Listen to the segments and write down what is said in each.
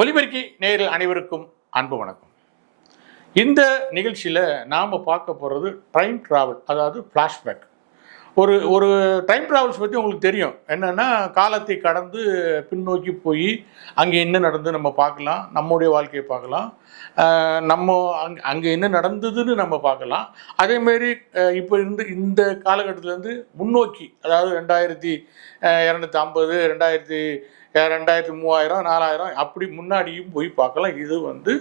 ஒலிபெருக்கி நேரில் அனைவருக்கும் அன்பு வணக்கம். இந்த நிகழ்ச்சியில் நாம் பார்க்க போகிறது டைம் ட்ராவல் அதாவது ஃப்ளாஷ்பேக் ஒரு ஒரு டைம் ட்ராவல்ஸ் பற்றி உங்களுக்கு தெரியும். என்னென்னா காலத்தை கடந்து பின்னோக்கி போய் அங்கே என்ன நடந்து நம்ம பார்க்கலாம் நம்முடைய வாழ்க்கையை பார்க்கலாம். நம்ம அங் அங்கே என்ன நடந்ததுன்னு நம்ம பார்க்கலாம். அதேமாரி இப்போ இருந்து இந்த காலகட்டத்திலேருந்து முன்னோக்கி அதாவது ரெண்டாயிரத்தி இரநூத்தி ஐம்பது ரெண்டாயிரத்தி ரெண்டாயிரத்தி மூவாயிரம் நாலாயிரம் அப்படி முன்னாடியும் போய் பார்க்கலாம். இது வந்து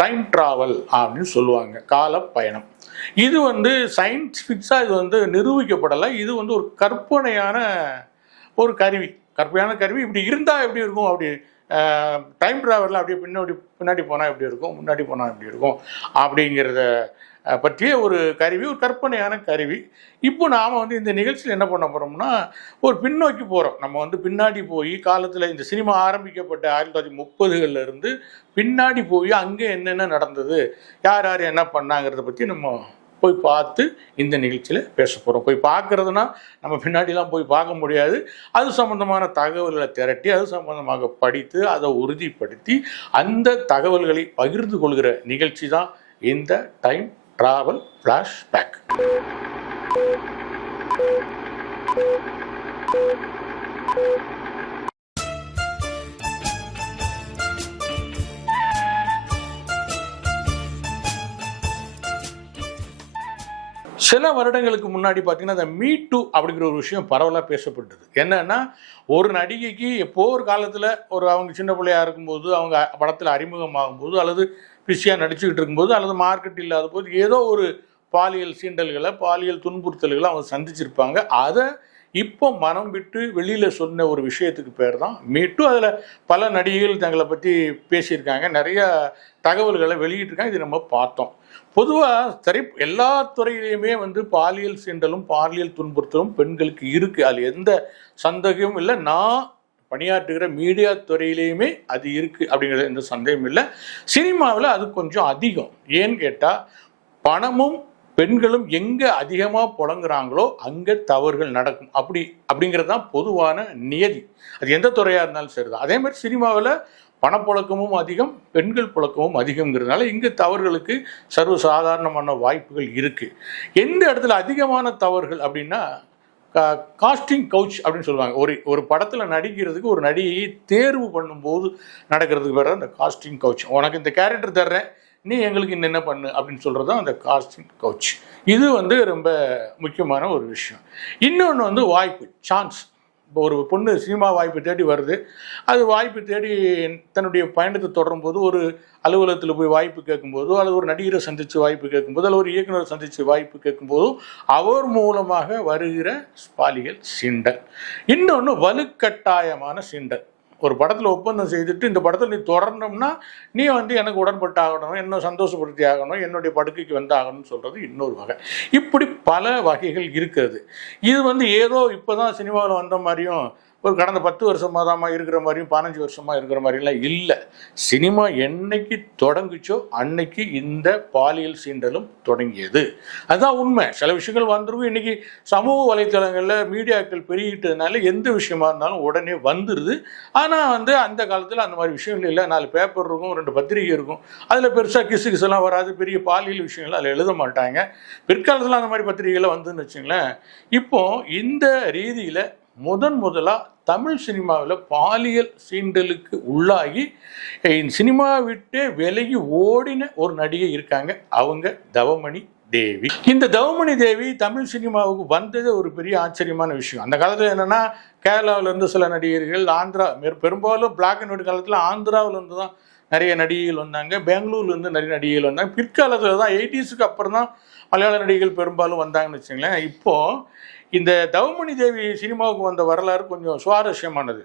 டைம் ட்ராவல் அப்படின்னு சொல்லுவாங்க கால பயணம் இது வந்து சயின்ஸ்ஃபிக்ஸாக இது வந்து நிரூபிக்கப்படலை. இது வந்து ஒரு கற்பனையான ஒரு கருவி. கற்பனையான கருவி. இப்படி இருந்தால் எப்படி இருக்கும்? அப்படி டைம் ட்ராவலில் அப்படியே பின்னாடி பின்னாடி போனால் எப்படி இருக்கும்? முன்னாடி போனால் எப்படி இருக்கும்? அப்படிங்கிறத பற்றிய ஒரு கருவி ஒரு கற்பனையான கருவி. இப்போ நாம் வந்து இந்த நிகழ்ச்சியில் என்ன பண்ண போகிறோம்னா ஒரு பின்னோக்கி போகிறோம் நம்ம வந்து பின்னாடி போய் காலத்தில் இந்த சினிமா ஆரம்பிக்கப்பட்ட ஆயிரத்தி தொள்ளாயிரத்தி முப்பதுகள்லேருந்து பின்னாடி போய் அங்கே என்னென்ன நடந்தது யார் யார் என்ன பண்ணாங்கிறத பற்றி நம்ம போய் பார்த்து இந்த நிகழ்ச்சியில் பேச போகிறோம் போய் பார்க்குறதுனா நம்ம பின்னாடிலாம் போய் பார்க்க முடியாது. அது சம்மந்தமான தகவல்களை திரட்டி அது சம்மந்தமாக படித்து அதை உறுதிப்படுத்தி அந்த தகவல்களை பகிர்ந்து கொள்கிற நிகழ்ச்சி தான் இந்த டைம் ட்ராவல் ஃப்ளாஷ்பேக் சில வருடங்களுக்கு முன்னாடி பார்த்தீங்கன்னா இந்த மீ டூ அப்படிங்கிற ஒரு விஷயம் பரவலாக பேசப்பட்டது. என்னன்னா ஒரு நடிகைக்கு எப்போ ஒரு காலத்தில் ஒரு அவங்க சின்ன பிள்ளையாக இருக்கும்போது அவங்க படத்தில் அறிமுகமாகும்போது அல்லது பிஸியாக நடிச்சுக்கிட்டு இருக்கும்போது அல்லது மார்க்கெட் இல்லாத போது ஏதோ ஒரு பாலியல் சீண்டல்களை பாலியல் துன்புறுத்தல்களை அவங்க சந்திச்சிருப்பாங்க. அதை இப்போ மனம் விட்டு வெளியில் சொன்ன ஒரு விஷயத்துக்கு பேர் தான் மீட்டு. அதில் பல நடிகைகள் தங்களை பற்றி பேசியிருக்காங்க. நிறைய தகவல்களை வெளியிட்டிருக்காங்க. இது நம்ம பார்த்தோம். பொதுவாக திரை எல்லா துறையிலையுமே வந்து பாலியல் சீண்டலும் பாலியல் துன்புறுத்தலும் பெண்களுக்கு இருக்குது அதில் எந்த சந்தேகமும் இல்லை. நான் பணியாற்றுகிற மீடியா துறையிலையுமே அது இருக்குது அப்படிங்கிறது எந்த சந்தேகமும் இல்லை. சினிமாவில் அது கொஞ்சம் அதிகம். ஏன்னு கேட்டால் பணமும் பெண்களும் எங்கே அதிகமாக புழங்குறாங்களோ அங்கே தவறுகள் நடக்கும். அப்படி அப்படிங்கிறது தான் பொதுவான நியதி. அது எந்த துறையாக இருந்தாலும் சரிதான். அதே மாதிரி சினிமாவில் பணப்புழக்கமும் அதிகம் பெண்கள் புழக்கமும் அதிகங்கிறதுனால இங்கே தவறுகளுக்கு சர்வ சாதாரணமான வாய்ப்புகள் இருக்குது எந்த இடத்துல அதிகமான தவறுகள் அப்படின்னா காஸ்டிங் கவுச் அப்படின்னு சொல்லுவாங்க. ஒரு ஒரு படத்தில் நடிக்கிறதுக்கு ஒரு நடிகையை தேர்வு பண்ணும்போது நடக்கிறதுக்கு பேர் அந்த காஸ்டிங் கவுச் உனக்கு இந்த கேரக்டர் தர்றேன். நீ எங்களுக்கு என்னென்ன பண்ணு அப்படின்னு சொல்கிறது தான் அந்த காஸ்டிங் கவுச் இது வந்து ரொம்ப முக்கியமான ஒரு விஷயம். இன்னொன்று வந்து வாய்ப்பு சான்ஸ் இப்போ ஒரு பொண்ணு சினிமா வாய்ப்பு தேடி வருது. அது வாய்ப்பு தேடி தன்னுடைய பயணத்தை தொடரும்போது ஒரு அலுவலகத்தில் போய் வாய்ப்பு கேட்கும்போதோ அல்லது ஒரு நடிகரை சந்தித்து வாய்ப்பு கேட்கும்போது அல்லது ஒரு இயக்குநரை சந்தித்து வாய்ப்பு கேட்கும்போதோ அவர் மூலமாக வருகிற பாலியல் சீண்டல். இன்னொன்று வலுக்கட்டாயமான சீண்டல். ஒரு படத்தில் ஒப்பந்தம் செய்துட்டு இந்த படத்தில் நீ தொடரணும்னா நீ வந்து எனக்கு உடன்பட்டு ஆகணும் என்ன சந்தோஷப்படுத்தி ஆகணும் என்னுடைய படுக்கைக்கு வந்து ஆகணும்னு சொல்கிறது இன்னொரு வகை. இப்படி பல வகைகள் இருக்கிறது. இது வந்து ஏதோ இப்போ தான் சினிமாவில் வந்த மாதிரியும் ஒரு கடந்த பத்து வருஷமாக தான் இருக்கிற மாதிரியும் பதினஞ்சு வருஷமாக இருக்கிற மாதிரிலாம் இல்லை. சினிமா என்னைக்கு தொடங்குச்சோ அன்னைக்கு இந்த பாலியல் சீண்டலும் தொடங்கியது. அதுதான் உண்மை. சில விஷயங்கள் வந்துடும் இன்னைக்கு சமூக வலைத்தளங்களில் மீடியாக்கள் பெருகிட்டதுனால எந்த விஷயமா இருந்தாலும் உடனே வந்துடுது ஆனால் வந்து அந்த காலத்தில் அந்த மாதிரி விஷயங்கள் இல்லை. நாலு பேப்பர் இருக்கும் ரெண்டு பத்திரிகை இருக்கும். அதில் பெருசாக கிசு கிசுலாம் வராது. பெரிய பாலியல் விஷயங்கள் அதில் எழுத மாட்டாங்க. பிற்காலத்தில் அந்த மாதிரி பத்திரிகைகள்லாம் வந்துன்னு வச்சுங்களேன் இப்போ இந்த ரீதியில் முதன் முதலாக தமிழ் சினிமாவில் பாலியல் சீண்டலுக்கு உள்ளாகி சினிமா விட்டே விலகி ஓடின ஒரு நடிகை இருக்காங்க. அவங்க தவமணி தேவி. இந்த தவமணி தேவி தமிழ் சினிமாவுக்கு வந்தது ஒரு பெரிய ஆச்சரியமான விஷயம். அந்த காலத்தில் என்னென்னா கேரளாவிலேருந்து சில நடிகர்கள் ஆந்திரா பெரும்பாலும் பிளாக் அண்ட் ஒயிட் காலத்தில் ஆந்திராவிலேருந்து தான் நிறைய நடிகைகள் வந்தாங்க. பெங்களூர்லேருந்து நிறைய நடிகைகள் வந்தாங்க. பிற்காலத்தில் தான் எயிட்டிஸுக்கு அப்புறம் தான் மலையாள நடிகைகள் பெரும்பாலும் வந்தாங்கன்னு வச்சுங்களேன் இப்போது இந்த தவமணி தேவி சினிமாவுக்கு வந்த வரலாறு கொஞ்சம் சுவாரஸ்யமானது.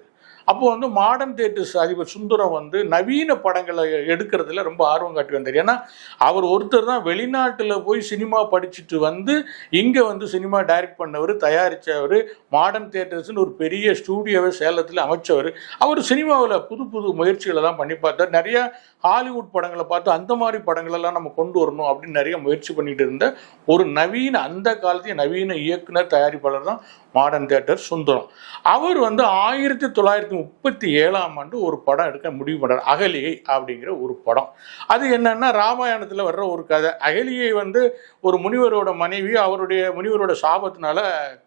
அப்போ வந்து மாடர்ன் தேட்டர்ஸ் அதிபர் சுந்தரம் வந்து நவீன படங்களை எடுக்கிறதுல ரொம்ப ஆர்வம் காட்டி வந்தார். ஏன்னா அவர் ஒருத்தர் தான் வெளிநாட்டில் போய் சினிமா படிச்சுட்டு வந்து இங்கே வந்து சினிமா டைரக்ட் பண்ணவர் தயாரித்தவர் மாடர்ன் தேட்டர்ஸ்னு ஒரு பெரிய ஸ்டூடியோவை சேலத்தில் அமைச்சவர். அவர் சினிமாவில் புது புது முயற்சிகளை தான் பண்ணி பார்த்தார். நிறையா ஹாலிவுட் படங்களை பார்த்து அந்த மாதிரி படங்களெல்லாம் நம்ம கொண்டு வரணும் அப்படின்னு நிறைய முயற்சி பண்ணிட்டு இருந்த ஒரு நவீன அந்த காலத்தையும் நவீன இயக்குனர் தயாரிப்பாளர் தான் மாடர்ன் தியேட்டர் சுந்தரம். அவர் வந்து ஆயிரத்தி தொள்ளாயிரத்தி முப்பத்தி ஏழாம் ஆண்டு ஒரு படம் எடுக்க முடிவு பண்ணுறார் அகலியை அப்படிங்கிற ஒரு படம். அது என்னன்னா ராமாயணத்தில் வர்ற ஒரு கதை. அகலியை வந்து ஒரு முனிவரோட மனைவி அவருடைய முனிவரோட சாபத்தினால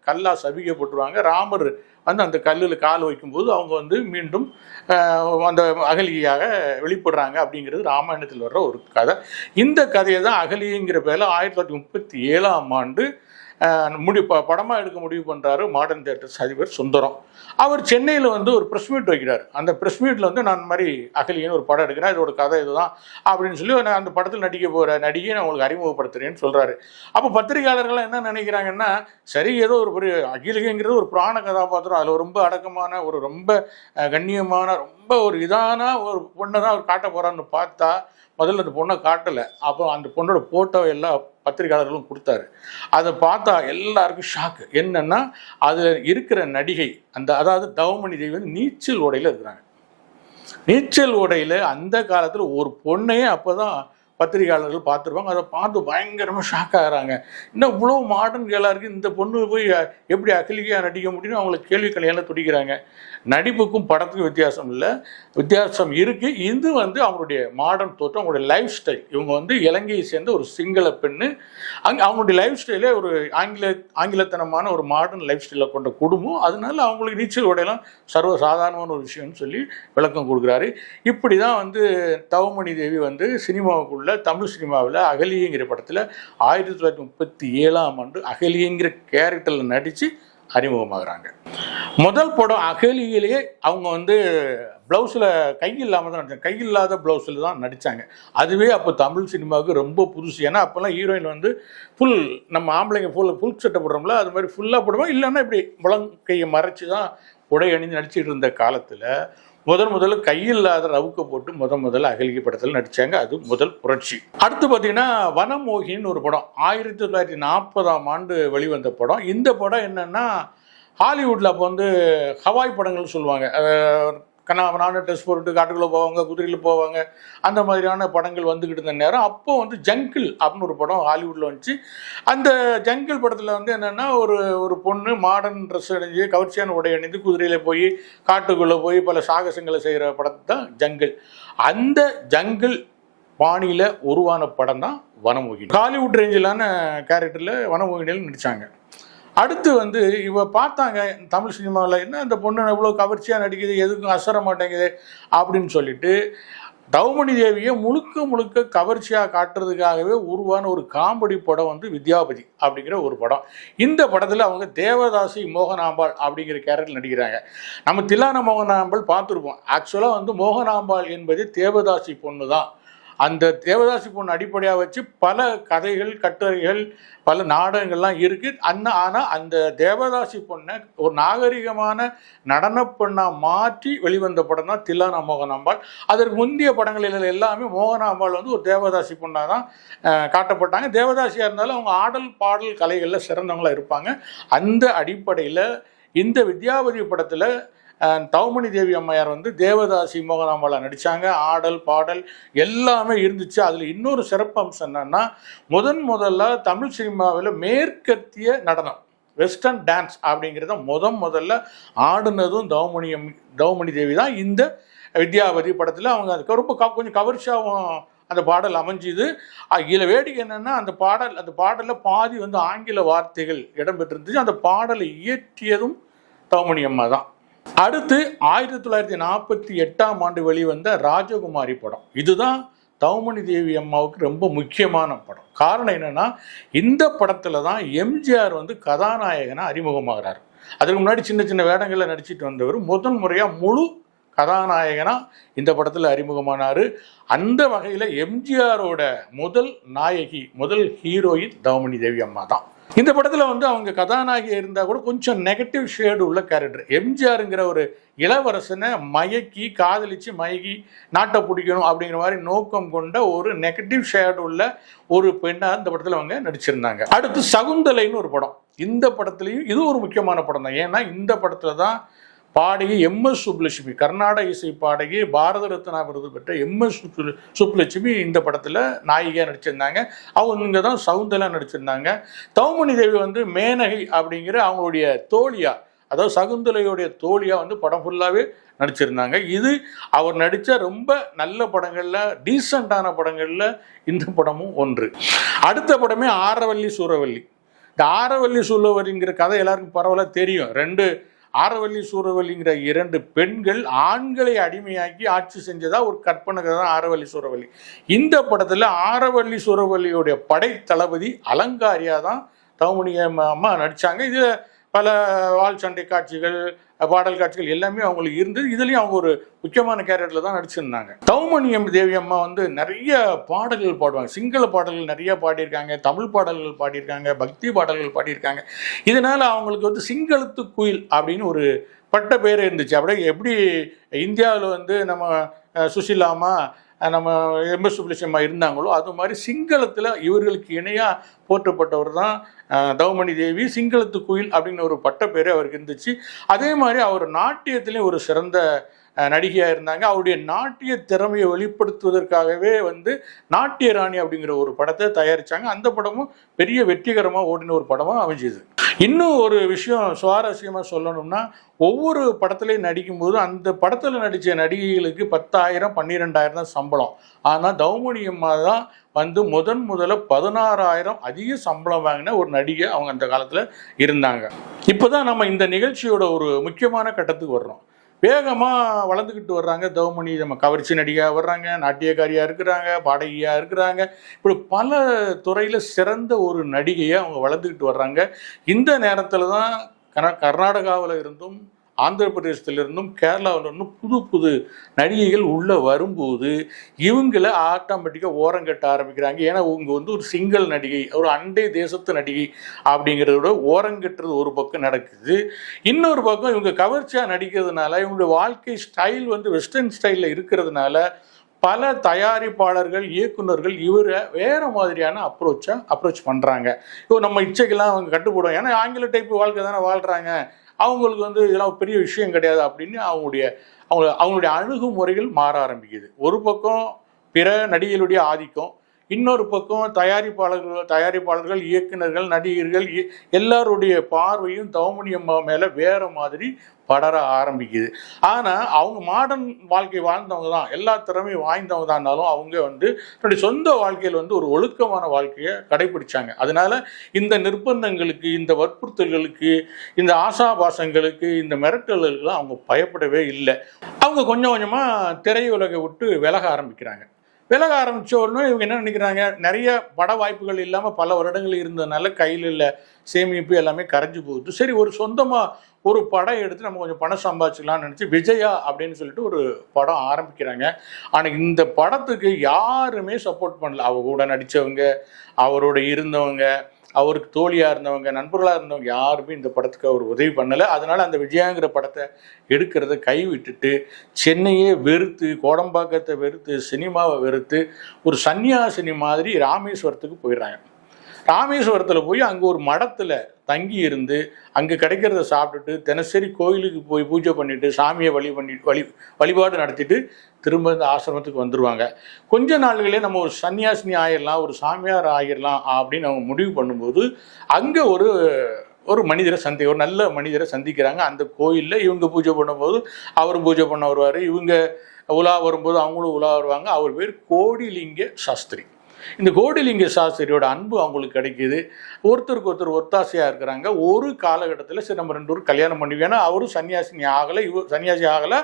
கல்லா சபிக்கப்பட்டுருவாங்க. ராமர் வந்து அந்த கல்லில் கால் வைக்கும்போது அவங்க வந்து மீண்டும் அந்த அகலியாக வெளிப்படுறாங்க அப்படிங்கிறது ராமாயணத்தில் வர்ற ஒரு கதை. இந்த கதையை தான் அகலிங்கிற பேரில் ஆயிரத்தி தொள்ளாயிரத்தி முப்பத்தி ஏழாம் ஆண்டு முடி ப படமாக எடுக்க முடிவு பண்ணுறாரு மாடர்ன் தேட்டர்ஸ் அதிபர் சுந்தரம். அவர் சென்னையில் வந்து ஒரு ப்ரெஸ் மீட் வைக்கிறார். அந்த ப்ரெஸ் மீட்டில் வந்து நான் இந்த மாதிரி அகலியன்னு ஒரு படம் எடுக்கிறேன் இதோட கதை இதுதான் அப்படின்னு சொல்லி நான் அந்த படத்தில் நடிக்க போகிற நடிகையை நான் உங்களுக்கு அறிமுகப்படுத்துறேன்னு சொல்கிறாரு அப்போ பத்திரிகையாளர்கள் என்ன நினைக்கிறாங்கன்னா சரி ஏதோ ஒரு பெரிய அகிலிகைங்கிறது ஒரு புராண கதாபாத்திரம் அதில் ரொம்ப அடக்கமான ஒரு ரொம்ப கண்ணியமான ரொம்ப ஒரு இதான ஒரு பொண்ணை தான் அவர் காட்ட போகிறான்னு பார்த்தா முதல்ல அந்த பொண்ணை காட்டலை. அப்போ அந்த பொண்ணோட ஃபோட்டோ எல்லா பத்திரிகையாளர்களும் கொடுத்தாரு. அதை பார்த்தா எல்லாருக்கும் ஷாக்கு என்னன்னா அதில் இருக்கிற நடிகை அந்த அதாவது தவமணி தேவி வந்து நீச்சல் உடையில் இருக்கிறாங்க. நீச்சல் உடையில் அந்த காலத்தில் ஒரு பொண்ணையே அப்போ தான் பத்திரிகையாளர்கள் பார்த்துருப்பாங்க. அதை பார்த்து பயங்கரமாக ஷாக் ஆகிறாங்க. இன்னும் இவ்வளோ மாடர்ன் கேளாக இருக்குது இந்த பொண்ணு போய் எப்படி அகிலிகையாக நடிக்க முடியும்னு அவங்களை கேள்வி கலையெல்லாம் துடிக்கிறாங்க. நடிப்புக்கும் படத்துக்கும் வித்தியாசம் இல்லை. வித்தியாசம் இருக்குது இது வந்து அவங்களுடைய மாடர்ன் தோற்றம் அவங்களுடைய லைஃப் ஸ்டைல் இவங்க வந்து இலங்கையை சேர்ந்த ஒரு சிங்கள பெண்ணு. அங்கே அவங்களுடைய லைஃப் ஸ்டைலே ஒரு ஆங்கில ஆங்கிலத்தனமான ஒரு மாடர்ன் லைஃப் ஸ்டைலை கொண்ட குடும்பம். அதனால அவங்களுக்கு நீச்சல் உடையெல்லாம் சர்வ சாதாரணமான ஒரு விஷயம்னு சொல்லி விளக்கம் கொடுக்குறாரு. இப்படி தான் வந்து தவமணி தேவி வந்து சினிமாவுக்குள்ள தமிழ் சினிமாவில் அகலிங்கிற படத்தில் ஆயிரத்தி தொள்ளாயிரத்தி முப்பத்தி ஏழாம் ஆண்டு அகலிங்கிற கேரக்டரில் நடித்து அறிமுகமாகறாங்க. முதல் படம் அகலியிலேயே அவங்க வந்து ப்ளவுஸில் கை இல்லாமல் தான் நடிச்சாங்க. கை இல்லாத ப்ளவுஸில் தான் நடித்தாங்க அதுவே அப்போ தமிழ் சினிமாவுக்கு ரொம்ப புதுசு. ஏன்னா அப்போல்லாம் ஹீரோயின் வந்து ஃபுல் நம்ம ஆம்பளைங்க ஃபுல் ஃபுல் சட்டை போடுறோம்ல அது மாதிரி ஃபுல்லாக போடுவோம்? இல்லைன்னா இப்படி முழங்கையை மறைச்சி தான் உடை அணிந்து நடிச்சிட்டு இருந்த காலத்தில் முதன் முதல்ல கையில்லாத ரவுக்க போட்டு முதன் முதல்ல அகலிகை படத்தில் நடித்தாங்க அது முதல் புரட்சி. அடுத்து பார்த்தீங்கன்னா வனமோகின்னு ஒரு படம். ஆயிரத்தி தொள்ளாயிரத்தி நாற்பதாம் ஆண்டு வெளிவந்த படம். இந்த படம் என்னன்னா ஹாலிவுட்டில் அப்போ வந்து ஹவாய் படங்கள்னு சொல்லுவாங்க. கண்ணாபனான ட்ரெஸ் போட்டு காட்டுக்குள்ளே போவாங்க குதிரையில் போவாங்க. அந்த மாதிரியான படங்கள் வந்துக்கிட்டு இருந்த நேரம். அப்போ வந்து ஜங்கிள் அப்படின்னு ஒரு படம் ஹாலிவுட்டில் வந்துச்சு. அந்த ஜங்கிள் படத்தில் வந்து என்னென்னா ஒரு ஒரு பொண்ணு மாடர்ன் ட்ரெஸ் அணிஞ்சு கவர்ச்சியான உடை அணிந்து குதிரையில் போய் காட்டுக்குள்ளே போய் பல சாகசங்களை செய்கிற படத்தை தான் ஜங்கிள் அந்த ஜங்கிள் பாணியில் உருவான படம் தான் வனமோகினி. ஹாலிவுட் ரேஞ்சிலான கேரக்டரில் வனமோகினியில் நடித்தாங்க அடுத்து வந்து இவ பார்த்தாங்க தமிழ் சினிமாவில் என்ன அந்த பொண்ணு எவ்வளோ கவர்ச்சியாக நடிக்குது எதுக்கும் அசர மாட்டேங்குது? அப்படின்னு சொல்லிட்டு தவமணி தேவியை முழுக்க முழுக்க கவர்ச்சியாக காட்டுறதுக்காகவே உருவான ஒரு காமெடி படம் வந்து வித்யாபதி அப்படிங்கிற ஒரு படம். இந்த படத்தில் அவங்க தேவதாசி மோகனாம்பாள் அப்படிங்கிற கேரக்டர் நடிக்கிறாங்க. நம்ம தில்லான மோகனாம்பாள் பார்த்துருப்போம். ஆக்சுவலாக வந்து மோகனாம்பாள் என்பது தேவதாசி பொண்ணு தான் அந்த தேவதாசி பொண்ணு அடிப்படையாக வச்சு பல கதைகள் கட்டுரைகள் பல நாடகங்கள்லாம் இருக்குது அந்த ஆனால் அந்த தேவதாசி பொண்ணை ஒரு நாகரிகமான நடன பெண்ணாக மாற்றி வெளிவந்த படம் தான் தில்லானா மோகனாம்பாள். அதற்கு முந்தைய படங்களில் எல்லாமே மோகனாம்பாள் வந்து ஒரு தேவதாசி பொண்ணாக தான் காட்டப்பட்டாங்க. தேவதாசியாக இருந்தாலும் அவங்க ஆடல் பாடல் கலைகளில் சிறந்தவங்களாக இருப்பாங்க. அந்த அடிப்படையில் இந்த வித்யாபதி படத்தில் தவமணி தேவி அம்மையார் வந்து தேவதாசி மோகனாம்பாளா நடித்தாங்க ஆடல் பாடல் எல்லாமே இருந்துச்சு. அதில் இன்னொரு சிறப்பம்சம் என்னன்னா முதன் முதல்ல தமிழ் சினிமாவில் மேற்கத்திய நடனம் வெஸ்டர்ன் டான்ஸ் அப்படிங்கிறத முதன் முதல்ல ஆடுனதும் தவமணி அம் தவமணி தேவி தான். இந்த வித்யாபதி படத்தில் அவங்க அதுக்கு ரொம்ப க- கொஞ்சம் கவர்ச்சியாகவும் அந்த பாடல் அமைஞ்சுது. இதில் வேடிக்கை என்னென்னா அந்த பாடல் அந்த பாடலில் பாதி வந்து ஆங்கில வார்த்தைகள் இடம்பெற்றிருந்துச்சு. அந்த பாடலை இயற்றியதும் தவமணி அம்மா தான். அடுத்து ஆயிரத்தி தொள்ளாயிரத்தி நாற்பத்தி எட்டாம் ஆண்டு வெளிவந்த ராஜகுமாரி படம். இதுதான் தவமணி தேவி அம்மாவுக்கு ரொம்ப முக்கியமான படம். காரணம் என்னன்னா இந்த படத்துல தான் எம்ஜிஆர் வந்து கதாநாயகனாக அறிமுகமாகிறார். அதுக்கு முன்னாடி சின்ன சின்ன வேடங்களில் நடிச்சிட்டு வந்தவர் முதன் முறையாக முழு கதாநாயகனா இந்த படத்தில் அறிமுகமானார். அந்த வகையில் எம்ஜிஆரோட முதல் நாயகி முதல் ஹீரோயின் தவமணி தேவி அம்மா தான். இந்த படத்தில் வந்து அவங்க கதாநாயகி இருந்தால் கூட கொஞ்சம் நெகட்டிவ் ஷேடு உள்ள கேரக்டர் எம்ஜிஆருங்கிற ஒரு இளவரசனை மயக்கி காதலிச்சு மயக்கி நாட்டை பிடிக்கணும் அப்படிங்கிற மாதிரி நோக்கம் கொண்ட ஒரு நெகட்டிவ் ஷேடு உள்ள ஒரு பெண்ணாக இந்த படத்தில் அவங்க நடிச்சிருந்தாங்க. அடுத்து சகுந்தலைன்னு ஒரு படம். இந்த படத்துலையும் இது ஒரு முக்கியமான படம் தான் ஏன்னா இந்த படத்தில் தான் பாடகி எம் எஸ் சுப்புலட்சுமி கர்நாடக இசை பாடகி பாரத ரத்னா விருது பெற்ற எம் எஸ் சுப்புலட்சுமி இந்த படத்தில் நாயிகையாக நடிச்சிருந்தாங்க. அவங்க தான் சவுந்தலாக நடிச்சிருந்தாங்க. தௌமணி தேவி வந்து மேனகை அப்படிங்கிற அவங்களுடைய தோழியா அதாவது சகுந்தலையுடைய தோழியா வந்து படம் ஃபுல்லாகவே நடிச்சிருந்தாங்க. இது அவர் நடித்த ரொம்ப நல்ல படங்களில் டீசெண்டான படங்களில் இந்த படமும் ஒன்று. அடுத்த படமே ஆரவல்லி சூரவல்லி. இந்த ஆரவல்லி சூரவல்லிங்கிற கதை எல்லாருக்கும் பரவாயில்ல தெரியும். ரெண்டு ஆரவல்லி சூரவல்லிங்கிற இரண்டு பெண்கள் ஆண்களை அடிமையாக்கி ஆட்சி செஞ்சதா ஒரு கற்பனை தான் ஆரவல்லி சூரவல்லி. இந்த படத்தில் ஆரவல்லி சூரவல்லியுடைய படை தளபதி அலங்காரியா தான் தவமணி அம்மா நடித்தாங்க இது பல வால் சண்டை காட்சிகள் பாடல் காட்சிகள் எல்லாமே அவங்களுக்கு இருந்தது. இதுலேயும் அவங்க ஒரு முக்கியமான கேரக்டரில் தான் நடிச்சிருந்தாங்க. தௌமணியம் தேவி அம்மா வந்து நிறைய பாடல்கள் பாடுவாங்க. சிங்கள பாடல்கள் நிறைய பாடியிருக்காங்க தமிழ் பாடல்கள் பாடியிருக்காங்க பக்தி பாடல்கள் பாடியிருக்காங்க. இதனால் அவங்களுக்கு வந்து சிங்களத்து குயில் அப்படின்னு ஒரு பட்ட பேர் இருந்துச்சு. அப்படியே எப்படி இந்தியாவில் வந்து நம்ம சுஷிலாமா நம்ம எம்எஸ் சுப்லட்சுமா இருந்தாங்களோ அது மாதிரி சிங்களத்தில் இவர்களுக்கு இணையாக போற்றப்பட்டவர் தான் தவமணி தேவி சிங்களத்து குயில் அப்படின்னு ஒரு பட்டப்பேரே அவருக்கு இருந்துச்சு. அதே மாதிரி அவர் நாட்டியத்திலையும் ஒரு சிறந்த நடிகையாக இருந்தாங்க அவருடைய நாட்டிய திறமையை வெளிப்படுத்துவதற்காகவே வந்து நாட்டிய ராணி அப்படிங்கிற ஒரு படத்தை தயாரித்தாங்க அந்த படமும் பெரிய வெற்றிகரமாக ஓடின ஒரு படமாக அமைஞ்சிது. இன்னும் ஒரு விஷயம் சுவாரஸ்யமாக சொல்லணும்னா ஒவ்வொரு படத்துலையும் நடிக்கும்போது அந்த படத்தில் நடித்த நடிகைகளுக்கு பத்தாயிரம் பன்னிரெண்டாயிரம் தான் சம்பளம். ஆனால் தௌமணி அம்மா தான் வந்து முதன் முதல்ல பதினாறாயிரம் அதிக சம்பளம் வாங்கின ஒரு நடிகை அவங்க அந்த காலத்தில் இருந்தாங்க. இப்போ தான் நம்ம இந்த நிகழ்ச்சியோட ஒரு முக்கியமான கட்டத்துக்கு வர்றோம். வேகமாக வளர்ந்துக்கிட்டு வர்றாங்க. தௌமணி நம்ம கவர்ச்சி நடிகையாக வர்றாங்க நாட்டியக்காரியாக இருக்கிறாங்க பாடகியாக இருக்கிறாங்க. இப்படி பல துறையில் சிறந்த ஒரு நடிகையாக அவங்க வளர்ந்துக்கிட்டு வர்றாங்க. இந்த நேரத்தில் தான் கர்நாடகாவில் இருந்தும் ஆந்திர பிரதேசத்திலிருந்தும் கேரளாவிலிருந்தும் புது புது நடிகைகள் உள்ளே வரும்போது இவங்களை ஆட்டோமேட்டிக்காக ஓரங்கட்ட ஆரம்பிக்கிறாங்க. ஏன்னா இவங்க வந்து ஒரு சிங்கிள் நடிகை ஒரு அண்டை தேசத்து நடிகை அப்படிங்கிறத விட ஓரங்கட்டுறது ஒரு பக்கம் நடக்குது. இன்னொரு பக்கம் இவங்க கவர்ச்சியாக நடிக்கிறதுனால இவங்களுடைய வாழ்க்கை ஸ்டைல் வந்து வெஸ்டர்ன் ஸ்டைலில் இருக்கிறதுனால பல தயாரிப்பாளர்கள் இயக்குனர்கள் இவரை வேறு மாதிரியான அப்ரோச்சை அப்ரோச் பண்ணுறாங்க இப்போ நம்ம இச்சைக்கெல்லாம் அவங்க கட்டுப்படும். ஏன்னா ஆங்கில டைப் வாழ்க்கை தானே வாழ்கிறாங்க அவங்களுக்கு வந்து இதெல்லாம் பெரிய விஷயம் கிடையாது அப்படின்னு அவங்களுடைய அவங்க அவங்களுடைய அணுகுமுறைகள் மாற ஆரம்பிக்குது. ஒரு பக்கம் பிற நடிகைகளுடைய ஆதிக்கம் இன்னொரு பக்கம் தயாரிப்பாளர்கள் தயாரிப்பாளர்கள் இயக்குனர்கள் நடிகர்கள் எல்லாருடைய பார்வையும் தௌமணி அம்மா மேலே வேற மாதிரி படர ஆரம்பிக்குது. ஆனால் அவங்க மாடர்ன் வாழ்க்கை வாழ்ந்தவங்க தான். எல்லா திறமையும் வாய்ந்தவங்க தான்னாலும் அவங்க வந்து தன்னுடைய சொந்த வாழ்க்கையில் வந்து ஒரு ஒழுக்கமான வாழ்க்கையை கடைபிடிச்சாங்க. அதனால இந்த நிர்பந்தங்களுக்கு இந்த வற்புறுத்தல்களுக்கு இந்த ஆசாபாசங்களுக்கு இந்த மிரட்டல்களுக்கு அவங்க பயப்படவே இல்லை. அவங்க கொஞ்சம் கொஞ்சமாக திரையுலகை விட்டு விலக ஆரம்பிக்கிறாங்க. விலக ஆரம்பிச்ச உடனே இவங்க என்ன நினைக்கிறாங்க? நிறைய பட வாய்ப்புகள் இல்லாமல் பல வருடங்கள் இருந்ததுனால கையில் இல்லை சேமிப்பு எல்லாமே கரைஞ்சு போகுது. சரி ஒரு சொந்தமாக ஒரு படம் எடுத்து நம்ம கொஞ்சம் பணம் சம்பாதிச்சிக்கலாம்னு நினச்சி விஜயா அப்படின்னு சொல்லிட்டு ஒரு படம் ஆரம்பிக்கிறாங்க. ஆனால் இந்த படத்துக்கு யாருமே சப்போர்ட் பண்ணல. அவ கூட நடித்தவங்க அவரோட இருந்தவங்க அவருக்கு தோழியாக இருந்தவங்க நண்பர்களாக இருந்தவங்க யாருமே இந்த படத்துக்கு அவர் உதவி பண்ணலை. அதனால அந்த விஜயாங்கிற படத்தை எடுக்கிறத கைவிட்டுட்டு சென்னையே வெறுத்து கோடம்பாக்கத்தை வெறுத்து சினிமாவை வெறுத்து ஒரு சன்னியாசினி மாதிரி ராமேஸ்வரத்துக்கு போயிடுறாங்க. ராமேஸ்வரத்தில் போய் அங்கே ஒரு மடத்தில் தங்கி இருந்து அங்கே கிடைக்கிறத சாப்பிட்டுட்டு தினசரி கோயிலுக்கு போய் பூஜை பண்ணிட்டு சாமியை வழி பண்ணி வழி வழிபாடு நடத்திட்டு திரும்ப இந்த ஆசிரமத்துக்கு வந்துடுவாங்க கொஞ்ச நாள்களே நம்ம ஒரு சன்னியாசினி ஆயிடலாம் ஒரு சாமியார் ஆகிடலாம் அப்படின்னு அவங்க முடிவு பண்ணும்போது அங்கே ஒரு ஒரு மனிதரை சந்தி ஒரு நல்ல மனிதரை சந்திக்கிறாங்க. அந்த கோயிலில் இவங்க பூஜை பண்ணும்போது அவரும் பூஜை பண்ண வருவார். இவங்க உலா வரும்போது அவங்களும் உலா வருவாங்க. அவர் பேர் கோடிலிங்க சாஸ்திரி. இந்த கோடிலிங்க சாஸ்திரியோட அன்பு அவங்களுக்கு கிடைக்கிது. ஒருத்தருக்கு ஒருத்தர் ஒத்தாசையாக இருக்கிறாங்க. ஒரு காலகட்டத்தில் சரி நம்ம ரெண்டு பேரும் கல்யாணம் பண்ணி ஏன்னா அவரும் சன்னியாசினி ஆகலை இவ சன்னியாசி ஆகலை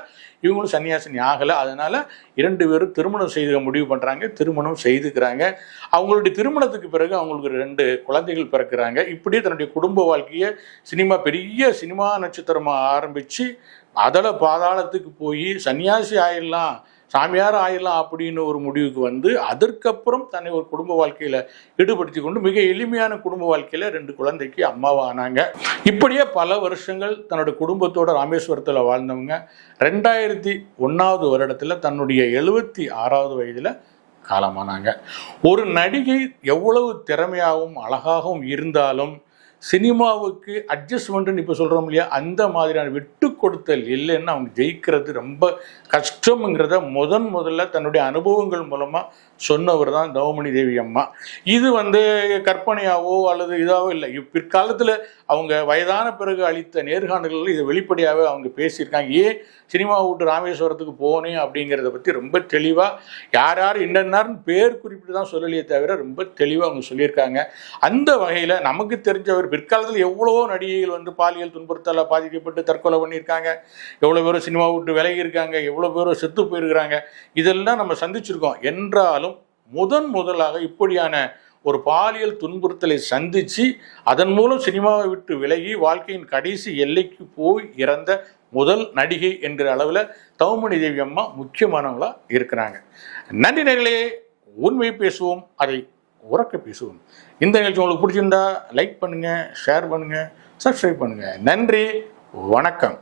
இவங்களும் சன்னியாசினி ஆகலை. அதனால் இரண்டு பேரும் திருமணம் செய்து முடிவு பண்ணுறாங்க திருமணம் செய்துக்கிறாங்க. அவங்களுடைய திருமணத்துக்கு பிறகு அவங்களுக்கு ரெண்டு குழந்தைகள் பிறக்கிறாங்க. இப்படியே தன்னுடைய குடும்ப வாழ்க்கையை சினிமா பெரிய சினிமா நட்சத்திரமாக ஆரம்பித்து அதில் பாதாளத்துக்கு போய் சன்னியாசி ஆயிடலாம். சாமியார் ஆயிடலாம் அப்படின்னு ஒரு முடிவுக்கு வந்து அதற்கப்புறம் தன்னை ஒரு குடும்ப வாழ்க்கையில் ஈடுபடுத்தி கொண்டு மிக எளிமையான குடும்ப வாழ்க்கையில் ரெண்டு குழந்தைக்கு அம்மாவானாங்க இப்படியே பல வருஷங்கள் தன்னோட குடும்பத்தோட ராமேஸ்வரத்தில் வாழ்ந்தவங்க. ரெண்டாயிரத்தி ஒன்றாவது வருடத்தில் தன்னுடைய எழுபத்தி ஆறாவது வயதில் காலமானாங்க. ஒரு நடிகை எவ்வளவு திறமையாகவும் அழகாகவும் இருந்தாலும் சினிமாவுக்கு அட்ஜஸ்ட்மெண்ட்னு இப்போ சொல்கிறோம் இல்லையா அந்த மாதிரியான விட்டு கொடுத்தல் இல்லைன்னு அவங்க ஜெயிக்கிறது ரொம்ப கஷ்டம்ங்கிறத முதன் முதல்ல தன்னுடைய அனுபவங்கள் மூலமாக சொன்னவர் தான் தவமணி தேவி அம்மா. இது வந்து கற்பனையாவோ அல்லது இதாவோ இல்லை. பிற்காலத்தில் அவங்க வயதான பிறகு அளித்த நேர்காணல்களில் இது வெளிப்படையாகவே அவங்க பேசியிருக்காங்க. ஏன் சினிமா விட்டு ராமேஸ்வரத்துக்கு போனேன் அப்படிங்கிறத பற்றி ரொம்ப தெளிவாக யார் யார் என்னென்னார்னு பேர் குறிப்பிட்டு தான் சொல்லலையே தவிர ரொம்ப தெளிவாக அவங்க சொல்லியிருக்காங்க. அந்த வகையில் நமக்கு தெரிஞ்சவர் பிற்காலத்தில் எவ்வளவோ நடிகைகள் வந்து பாலியல் துன்புறுத்தால் பாதிக்கப்பட்டு தற்கொலை பண்ணியிருக்காங்க. எவ்வளோ பேரும் சினிமா விட்டு விலகி இருக்காங்க எவ்வளோ பேரும் செத்து போயிருக்கிறாங்க. இதெல்லாம் நம்ம சந்திச்சிருக்கோம். என்றாலும் முதன் முதலாக இப்படியான ஒரு பாலியல் துன்புறுத்தலை சந்தித்து அதன் மூலம் சினிமாவை விட்டு விலகி வாழ்க்கையின் கடைசி எல்லைக்கு போய் இறந்த முதல் நடிகை என்கிற அளவில் தவமணி தேவி அம்மா முக்கியமானவங்களா இருக்கிறாங்க. நன்றி நேர்களே உண்மை பேசுவோம் அதை உறக்க பேசுவோம். இந்த நிகழ்ச்சி உங்களுக்கு பிடிச்சிருந்தா லைக் பண்ணுங்க ஷேர் பண்ணுங்க சப்ஸ்கிரைப் பண்ணுங்க. நன்றி வணக்கம்.